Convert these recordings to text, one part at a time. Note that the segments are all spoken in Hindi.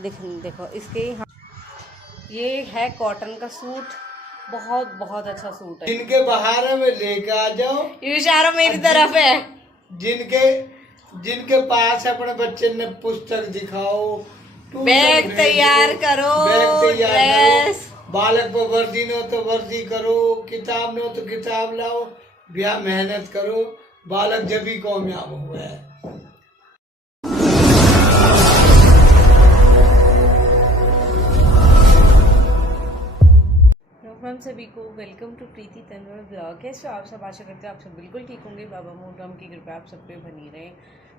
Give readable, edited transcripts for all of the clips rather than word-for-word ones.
देखो इसके ये है कॉटन का सूट, बहुत बहुत अच्छा सूट है। जिनके बहार में लेके आ जाओ, ये इशारा मेरी तरफ है। जिनके जिनके पास अपने बच्चे ने पुस्तक दिखाओ, बैग तैयार करो, बैग तैयार ड्रेस, करो, बालक को वर्दी न हो तो वर्दी करो, किताब न हो तो किताब लाओ, ब्याह मेहनत करो, बालक जब भी कामयाब हुआ है। हम सभी को welcome to Preeti Tanwar blog. कैसे आप सब, आशा करते हैं आप सब बिल्कुल ठीक होंगे। बाबा मोहरम की कृपा आप सब पे बनी रहे।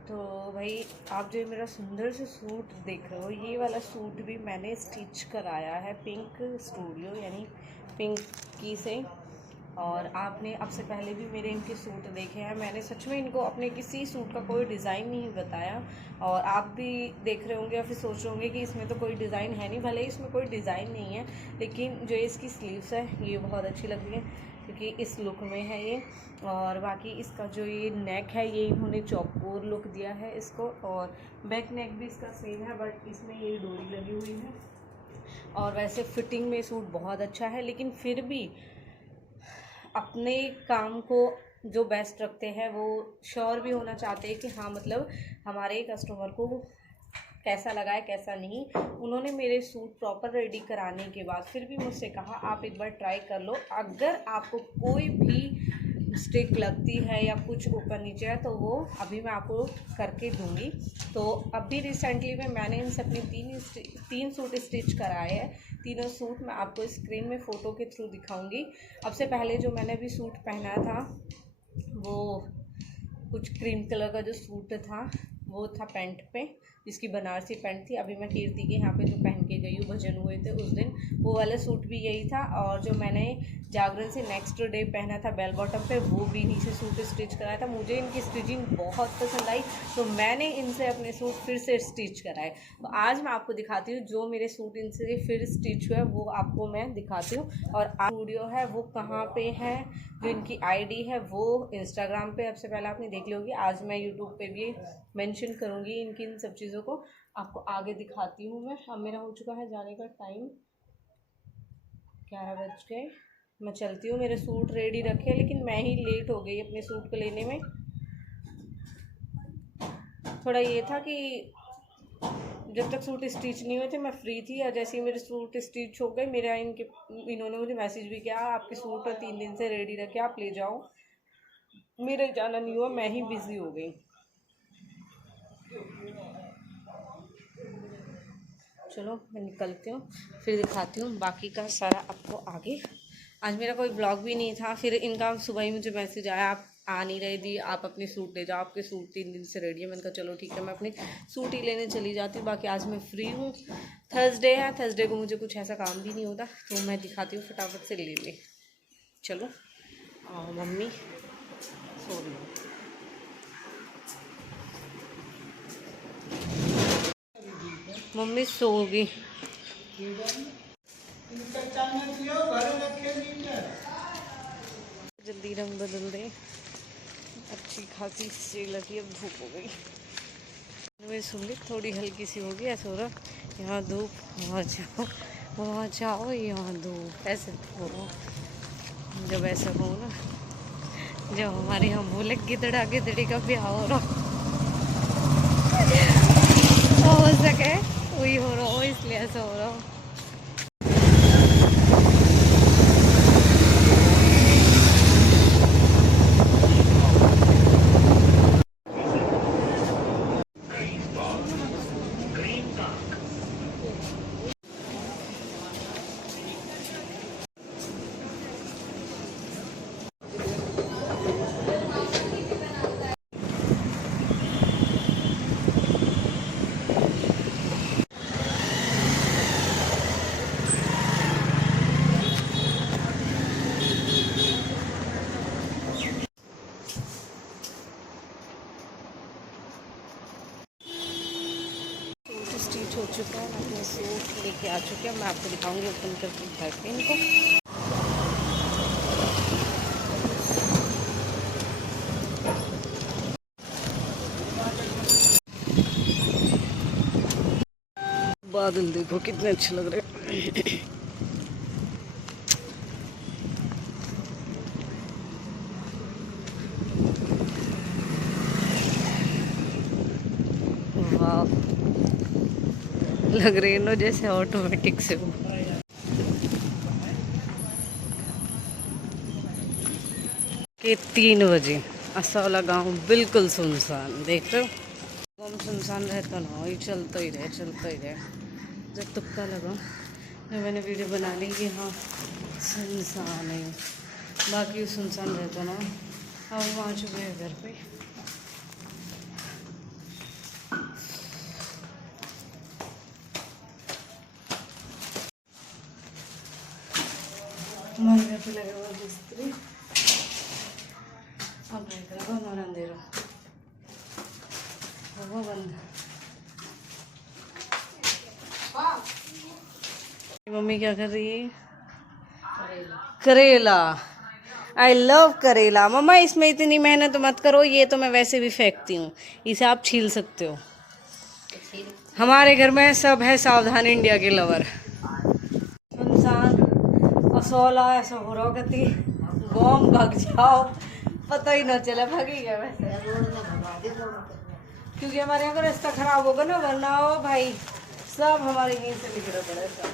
तो भाई आप जो मेरा सुंदर से सूट देख रहे हो, ये वाला सूट भी मैंने स्टिच कराया है पिंक स्टूडियो यानी पिंक की से। और आपने अब से पहले भी मेरे इनके सूट देखे हैं। मैंने सच में इनको अपने किसी सूट का कोई डिज़ाइन नहीं बताया, और आप भी देख रहे होंगे या फिर सोच रहे होंगे कि इसमें तो कोई डिज़ाइन है नहीं। भले इसमें कोई डिज़ाइन नहीं है, लेकिन जो इसकी स्लीव्स है ये बहुत अच्छी लग रही है क्योंकि इस लुक में है ये। और बाकी इसका जो ये नेक है, ये इन्होंने चौकोर लुक दिया है इसको, और बैक नेक भी इसका सेम है, बट इसमें ये डोरी लगी हुई है। और वैसे फिटिंग में सूट बहुत अच्छा है, लेकिन फिर भी अपने काम को जो बेस्ट रखते हैं वो श्योर भी होना चाहते हैं कि हाँ मतलब हमारे कस्टमर को कैसा लगा है कैसा नहीं। उन्होंने मेरे सूट प्रॉपर रेडी कराने के बाद फिर भी मुझसे कहा आप एक बार ट्राई कर लो, अगर आपको कोई भी स्टिक लगती है या कुछ ऊपर नीचे है तो वो अभी मैं आपको करके दूंगी। तो अभी रिसेंटली में मैंने इनसे अपने तीन सूट स्टिच कराए हैं। तीनों सूट मैं आपको स्क्रीन में फ़ोटो के थ्रू दिखाऊंगी। अब से पहले जो मैंने अभी सूट पहना था वो कुछ क्रीम कलर का जो सूट था वो था पैंट पे, जिसकी बनारसी पैंट थी। अभी मैं कीर्ति के यहाँ पे जो पहन के गई हूँ, भजन हुए थे उस दिन, वो वाला सूट भी यही था। और जो मैंने जागरण से नेक्स्ट डे पहना था बेल बॉटम पे, वो भी इन्हीं से सूट स्टिच कराया था। मुझे इनकी स्टिचिंग बहुत पसंद आई, तो मैंने इनसे अपने सूट फिर से स्टिच कराए। तो आज मैं आपको दिखाती हूँ जो मेरे सूट इनसे फिर स्टिच हुआ है, वो आपको मैं दिखाती हूँ। और वीडियो है वो कहाँ पे है, जो इनकी आईडी है वो इंस्टाग्राम पे सबसे पहले आपने देख ली होगी। आज मैं यूट्यूब पे भी मेंशन करूँगी इनकी इन सब चीज़ों को, आपको आगे दिखाती हूँ मैं। अब मेरा हो चुका है जाने का टाइम, 11 बज गए। मैं चलती हूँ, मेरे सूट रेडी रखे, लेकिन मैं ही लेट हो गई अपने सूट को लेने में। थोड़ा ये था कि जब तक सूट स्टिच नहीं हुए थे मैं फ्री थी, और जैसे ही मेरे सूट स्टिच हो गए इन्होंने मुझे मैसेज भी किया आपके सूट 3 दिन से रेडी रखे, आप ले जाओ। मेरा जाना नहीं हुआ, मैं ही बिज़ी हो गई। चलो मैं निकलती हूँ, फिर दिखाती हूँ बाकी का सारा आपको आगे। आज मेरा कोई ब्लॉग भी नहीं था, फिर इनका सुबह ही मुझे मैसेज आया आप आ नहीं रही दी, आप अपने सूट ले जाओ, आपके सूट 3 दिन से रेडी है। मैंने कहा चलो ठीक है, मैं अपने सूट ही लेने चली जाती हूँ। बाकी आज मैं फ्री हूँ, थर्सडे है, थर्सडे को मुझे कुछ ऐसा काम भी नहीं होता, तो मैं दिखाती हूँ फटाफट से ले ले। चलो मम्मी सो रही हूँ। मम्मी सो गई। जल्दी रंग बदल दे, अच्छी खासी सी लगी, अब धूप हो गई। मैं सुन ली थोड़ी हल्की सी होगी, ऐसा हो रहा यहाँ धूप, वहाँ जाओ यहाँ धूप, ऐसे हो। जब ऐसा हो ना, जब हमारे यहाँ बोले गिदड़ा गिदड़ी का ब्याह हो रहा हो सके वही हो रहा हो, इसलिए ऐसा हो रहा हो। स्टिच हो चुका है, मैं अपने सूट लेके आ चुके हैं। मैं आपको दिखाऊंगी ओपन करके घर पे इनको। बादल देखो कितने अच्छे लग रहे हैं। वाह, लग रही है ना जैसे ऑटोमेटिक से हो। के 3 बजे असौला गांव बिल्कुल सुनसान, देख रहे हो। गाँव सुनसान रहता ना, ये चलता ही रहे। जब तुक्का लगा जब मैंने वीडियो बना ली कि हाँ सुनसान है, बाकी सुनसान रहता ना। अब हम आ चुके हैं घर पे। हमारे घर पे लगा हुआ बिस्तरी। अब रहेगा हमारा अंधेरा, वो बंद। मम्मी क्या कर रही है? करेला। आई लव करेला। मम्मा इसमें इतनी मेहनत मत करो, ये तो मैं वैसे भी फेंकती हूँ, इसे आप छील सकते हो। हमारे घर में सब है सावधान इंडिया के लवर। सुनसान असौला ऐसा हो रहा कहती गोम भाग जाओ, पता ही ना चले भागी गया वैसे, क्योंकि हमारे यहाँ का रास्ता खराब होगा ना, वरना ओ भाई सब हमारे यहीं से बिगड़ा पड़ा है सब।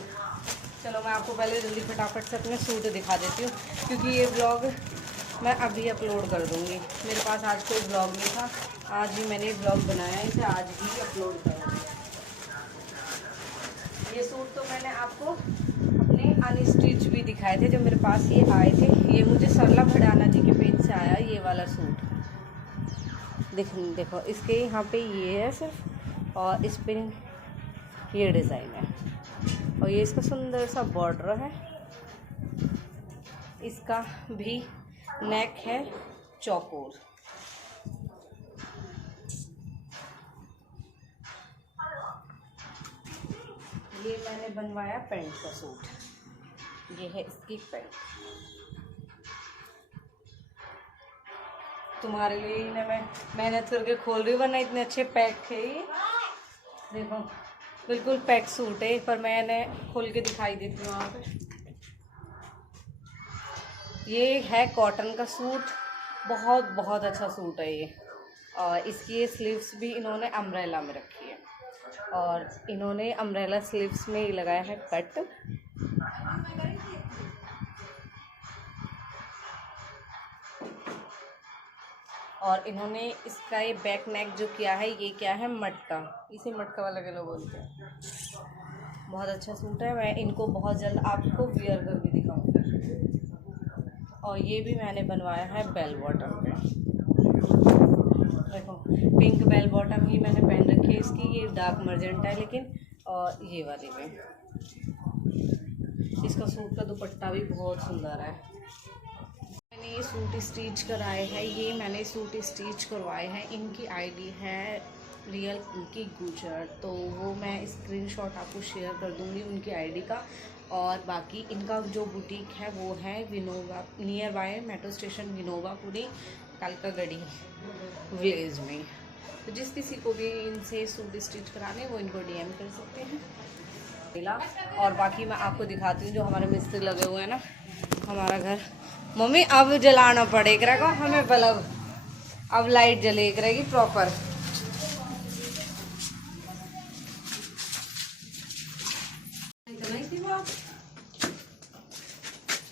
चलो मैं आपको पहले जल्दी फटाफट से अपने सूट दिखा देती हूँ, क्योंकि ये ब्लॉग मैं अभी अपलोड कर दूँगी। मेरे पास आज कोई ब्लॉग नहीं था, आज ही मैंने ब्लॉग बनाया, इसे आज ही अपलोड करूँगी। ये सूट तो मैंने आपको अपने अनस्टिच भी दिखाए थे, जो मेरे पास ये आए थे। ये मुझे सरला भड़ाना जी के पेज से आया ये वाला सूट। देखो इसके यहाँ पे ये है सिर्फ, और इस पर ये डिज़ाइन है, और ये इसका सुंदर सा बॉर्डर है। इसका भी नेक है चौकोर। ये मैंने बनवाया पैंट का सूट, ये है इसकी पैंट। तुम्हारे लिए इन्हें मैं मेहनत करके खोल रही हूँ, वरना इतने अच्छे पैक थे ये। देखो बिल्कुल पैक सूट है, पर मैंने खोल के दिखाई देती हूँ वहाँ पे। ये है कॉटन का सूट, बहुत अच्छा सूट है ये। और इसकी ये स्लीव्स भी इन्होंने अम्ब्रेला में रखी है, और इन्होंने अम्ब्रेला स्लीव्स में ही लगाया है कट। और इन्होंने इसका ये बैक नेक जो किया है, ये क्या है मटका, इसे मटका वाला के लोग बोलते हैं। बहुत अच्छा सूट है, मैं इनको बहुत जल्द आपको वियर करके दिखाऊंगी। और ये भी मैंने बनवाया है बेल बॉटम पे। देखो पिंक बेल बॉटम ही मैंने पहन रखी है इसकी, ये डार्क मर्जेंटा है लेकिन, और ये वाली में। इसका सूट का दुपट्टा भी बहुत सुंदर है। मैंने ये सूट स्टिच कराए हैं, ये मैंने सूट स्टिच करवाए हैं। इनकी आईडी है रियल उनकी गुजर, तो वो मैं स्क्रीनशॉट आपको शेयर कर दूंगी उनकी आईडी का। और बाकी इनका जो बुटीक है वो है Vinoba, nearby metro station Vinobapuri, Kalkagarhi village में। तो जिस किसी को भी इनसे सूट स्टिच कराने वो इनको डीएम कर सकते हैं। और बाकी मैं आपको दिखाती हूँ जो हमारे मिस्त्री लगे हुए हैं ना, हमारा घर। मम्मी अब जलाना पड़ेगा हमें बल्ब, अब लाइट जले करेगी प्रॉपर।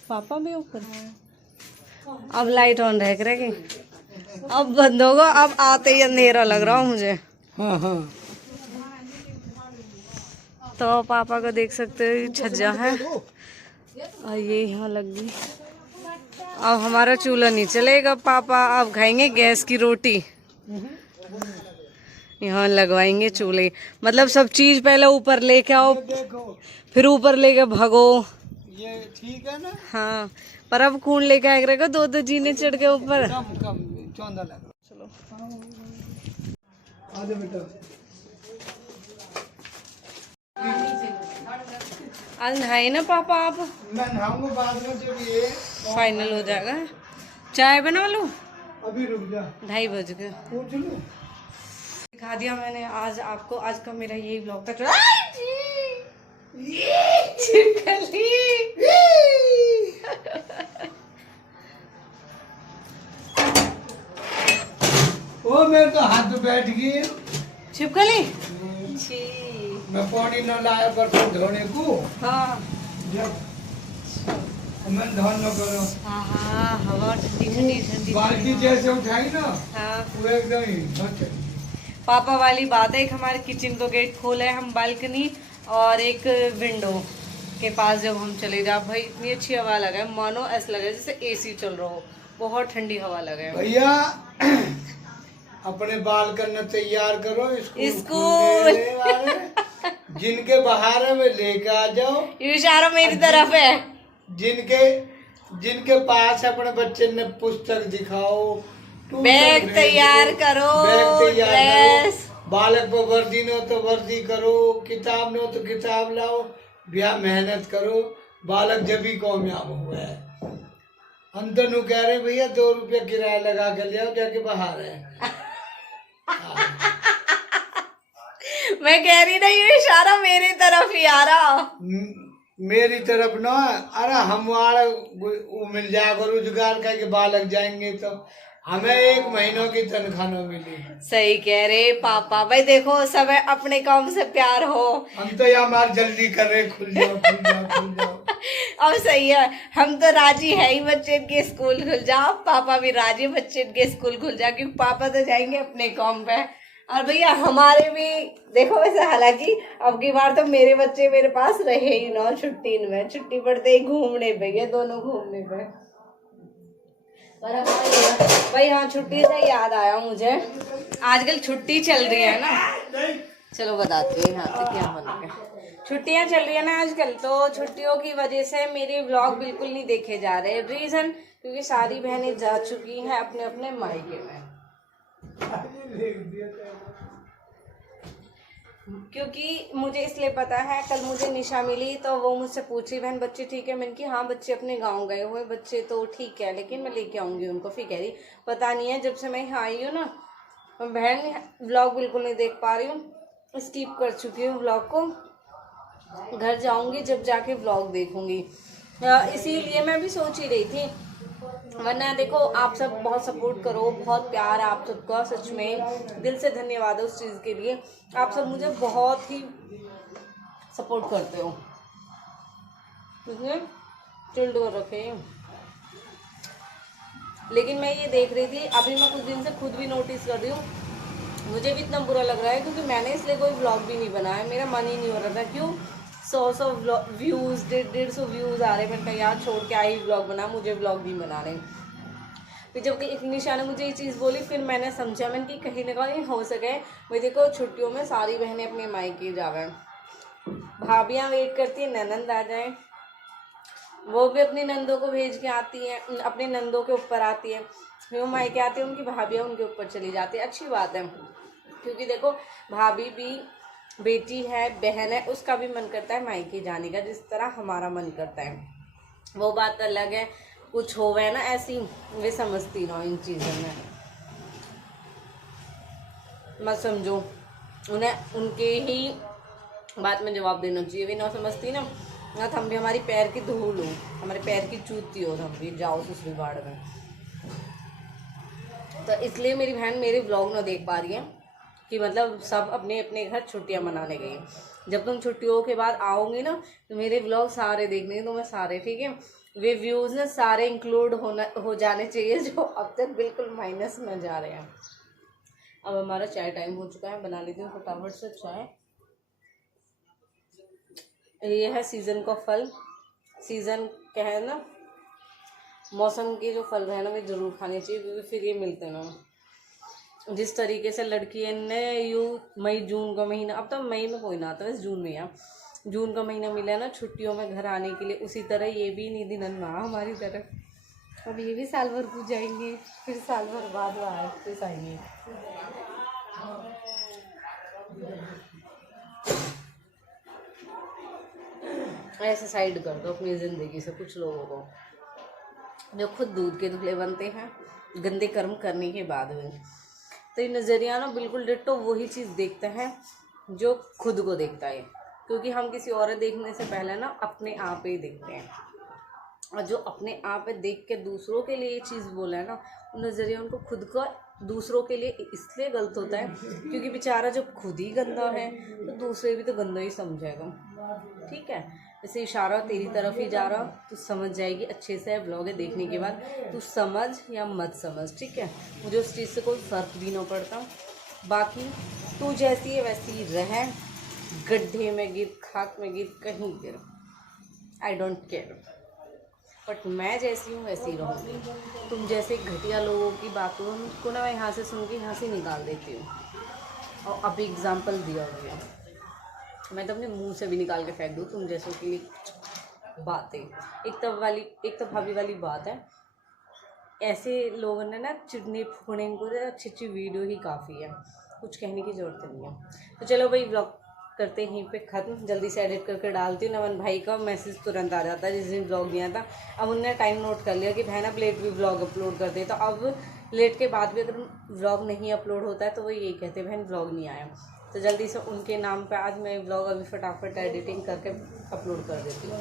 पापा भी ऊपर, अब लाइट ऑन रह करेगी, अब बंद होगा। अब आते ही अंधेरा लग रहा हूँ मुझे। हाँ हाँ। तो पापा का देख सकते हो छज्जा है, और ये यहाँ लग गई। अब हमारा चूल्हा नहीं चलेगा, पापा अब खाएंगे गैस की रोटी। यहाँ लगवाएंगे चूल्हे, मतलब सब चीज पहले ऊपर लेके आओ, फिर ऊपर लेके भागो। ये ठीक है ना? हाँ, पर अब कौन लेके आएगा, दो जीने चढ़ के ऊपर। कम चौंधा लग। चलो आजा बेटा। आज नहाए ना पापा आप? मैं नहाऊंगा बाद में जब ये फाइनल हो जाएगा। चाय बना लूं? अभी रुक जा, 2:30 बज गए। पूछ लूं। दिखा दिया मैंने आज आपको। आज का मेरा यही ब्लॉग था। छिपकली। ओ मेरे तो हाथ में बैठ गई। छिपकली। छी। मैं पानी न लाया बर्तन धोने को। हाँ जब मैं धोन न करो। हाँ, हवा ठंडी ठंडी ठंडी। बाल्टी जैसे उठाई ना, हाँ, वो एकदम ही बच। पापा वाली बात है। एक हमारे किचन को गेट खोला है हम, बालकनी और एक विंडो के पास जब हम चले जाओ भाई, इतनी अच्छी हवा लगा है, मानो ऐसा लगा है जैसे एसी चल रहा हो। बहुत ठंडी हवा लगा है भैया अपने बाल करना तैयार करो, स्कूल जिनके बहार में लेके आ जाओ। ये इशारा मेरी तरफ है। जिनके जिनके पास अपने बच्चे ने पुस्तक दिखाओ, बैग तैयार करो, बैग तैयार ड्रेस। करो, बालक को वर्दी नो तो वर्दी करो, किताब नो तो किताब लाओ, ब्याह मेहनत करो, बालक जब भी कामयाब हुआ है। हम तो नू कह रहे भैया 2 रुपया किराया लगा के ले आओ, जाके बाहर है। मैं कह रही ना, ये इशारा मेरी तरफ ही आ रहा। मेरी तरफ ना, अरे हम वाला वो मिल जाएगा रोजगार का के बालक जाएंगे तो हमें 1 महीनों की तनख्वाह न मिली। सही कह रहे पापा। भाई देखो, समय अपने काम से प्यार हो। हम तो यहाँ मार जल्दी कर रहे, खुल जाओ खुल जाओ खुल जाओ। और सही है, हम तो राजी है ही बच्चे के स्कूल खुल जाओ, पापा भी राजी बच्चे के स्कूल खुल जाओ, क्योंकि पापा तो जाएंगे अपने काम पे। और भैया हमारे भी देखो वैसे, हालांकि अब की बार तो मेरे बच्चे मेरे पास रहे ही ना छुट्टी में, छुट्टी पड़ते ही घूमने पे गए दोनों, घूमने पे। पर भाई हाँ, छुट्टी से याद आया मुझे, आजकल छुट्टी चल रही है ना, चलो बताती हूँ यहाँ से क्या बनेगा। छुट्टियाँ चल रही है ना आजकल, तो छुट्टियों की वजह से मेरे व्लॉग बिल्कुल नहीं देखे जा रहे। रीज़न क्योंकि सारी बहनें जा चुकी हैं अपने अपने मायके में। क्योंकि मुझे इसलिए पता है, कल मुझे निशा मिली तो वो मुझसे पूछी, बहन बच्चे ठीक है? मैंने कि हाँ बच्चे अपने गांव गए हुए, बच्चे तो ठीक है, लेकिन मैं लेके आऊँगी उनको। फिर कह रही पता नहीं है, जब से मैं यहाँ आई हूँ ना, बहन व्लॉग बिल्कुल नहीं देख पा रही हूँ, स्किप कर चुकी हूँ व्लॉग को, घर जाऊँगी जब जाके व्लॉग देखूँगी। इसीलिए मैं भी सोच ही रही थी, वरना देखो आप सब बहुत सपोर्ट करो, बहुत प्यार आप सबका, सच में दिल से धन्यवाद है उस चीज़ के लिए। आप सब मुझे बहुत ही सपोर्ट करते हो, चिल्ड कर रखे। लेकिन मैं ये देख रही थी, अभी मैं कुछ दिन से खुद भी नोटिस कर रही हूँ, मुझे भी इतना बुरा लग रहा है क्योंकि मैंने इसलिए कोई व्लॉग भी नहीं बनाया, मेरा मन ही नहीं हो रहा था। क्यों? 100 व्यूज़, 150 व्यूज़ आ रहे। मैंने कहा यार छोड़ के आई व्लॉग बना, मुझे व्लॉग नहीं बना रहे। फिर जब एक निशा ने मुझे ये चीज़ बोली, फिर मैंने समझा, मैंने कि कहीं ना कहीं हो सके भाई देखो छुट्टियों में सारी बहनें अपने मायके जावें, भाभियाँ वेट करती हैं ननंद आ जाए, वो भी अपनी नंदों को भेज के आती हैं, अपने नंदों के ऊपर आती हैं, फिर वो मायके आती हैं, उनकी भाभियाँ उनके ऊपर चली जाती है। अच्छी बात है, क्योंकि देखो भाभी भी बेटी है, बहन है, उसका भी मन करता है मायके जाने का, जिस तरह हमारा मन करता है। वो बात अलग है, कुछ हो गए ना ऐसी, वे समझती ना इन चीज़ों में, मत समझो उन्हें, उनके ही बात में जवाब देना चाहिए। वे ना समझती ना तो हम भी हमारी पैर की धूल हो, हमारे पैर की चूती हो, हम भी जाओ दूसरी बाड़ में। तो इसलिए मेरी बहन मेरे व्लॉग ना देख पा रही है कि मतलब सब अपने अपने घर छुट्टियां मनाने गई। जब तुम छुट्टियों के बाद आओगे ना तो मेरे व्लॉग सारे देखने तो मैं सारे, ठीक है, वे व्यूज़ ना सारे इंक्लूड हो जाने चाहिए जो अब तक बिल्कुल माइनस में जा रहे हैं। अब हमारा चाय टाइम हो चुका है, बना लेती हूँ फटाफट से चाय। ये है सीज़न का फल, सीज़न क्या है ना, मौसम के जो फल है ना वे ज़रूर खाने चाहिए, क्योंकि फिर ये मिलते ना। जिस तरीके से लड़की ने मई जून का महीना, अब तो मई में कोई ना आता है, जून में, या जून का महीना मिला ना छुट्टियों में घर आने के लिए, उसी तरह ये भी निधि नन्ना हमारी तरफ। अब ये भी साल भर पूछ जाएंगे, फिर साल भर बाद वापस आएंगे। ऐसे साइड कर दो अपनी ज़िंदगी से कुछ लोगों को जो खुद दूध के धुले बनते हैं गंदे कर्म करने के बाद में। तो ये नज़रिया ना बिल्कुल डिट्टो वही चीज़ देखता है जो खुद को देखता है। क्योंकि हम किसी और देखने से पहले ना अपने आप ही देखते हैं, और जो अपने आप में देख के दूसरों के लिए ये चीज़ बोला है ना, नज़रिया उनको खुद का दूसरों के लिए इसलिए गलत होता है क्योंकि बेचारा जब खुद ही गंदा है तो दूसरे भी तो गंदा ही समझेगा। ठीक है, वैसे इशारा तेरी तरफ ही जा रहा, तू समझ जाएगी अच्छे से ब्लॉग है देखने के बाद, तू समझ या मत समझ। ठीक है, मुझे उस चीज़ से कोई फ़र्क भी ना पड़ता। बाकी तू जैसी है वैसी ही रह, गड्ढे में गिर, खाक में गिर, कहीं गिर, आई डोंट केयर, बट मैं जैसी हूँ वैसी रहूँगी। तुम जैसे घटिया लोगों की बातों को ना मैं यहाँ से सुन के यहाँ से निकाल देती हूँ, और अभी एग्जाम्पल दिया हुआ है, मैं तो अपने मुंह से भी निकाल के फेंक दूँ तुम जैसों की बातें। एक तो भाभी वाली बात है, ऐसे लोगों ने ना चिड़ने फूकने को अच्छी अच्छी वीडियो ही काफ़ी है, कुछ कहने की ज़रूरत नहीं है। तो चलो भाई ब्लॉग करते हैं यहीं पे ख़त्म, जल्दी से एडिट करके डालती हूँ। नमन भाई का मैसेज तुरंत आ जाता है जिस दिन ब्लॉग नहीं आता। अब उनने टाइम नोट कर लिया कि बहन अब लेट भी ब्लॉग अपलोड कर दे, तो अब लेट के बाद भी अगर ब्लॉग नहीं अपलोड होता है तो वो यही कहते हैं बहन ब्लॉग नहीं आया। तो जल्दी से उनके नाम पे आज मैं ब्लॉग अभी फटाफट एडिटिंग करके अपलोड कर देती हूँ।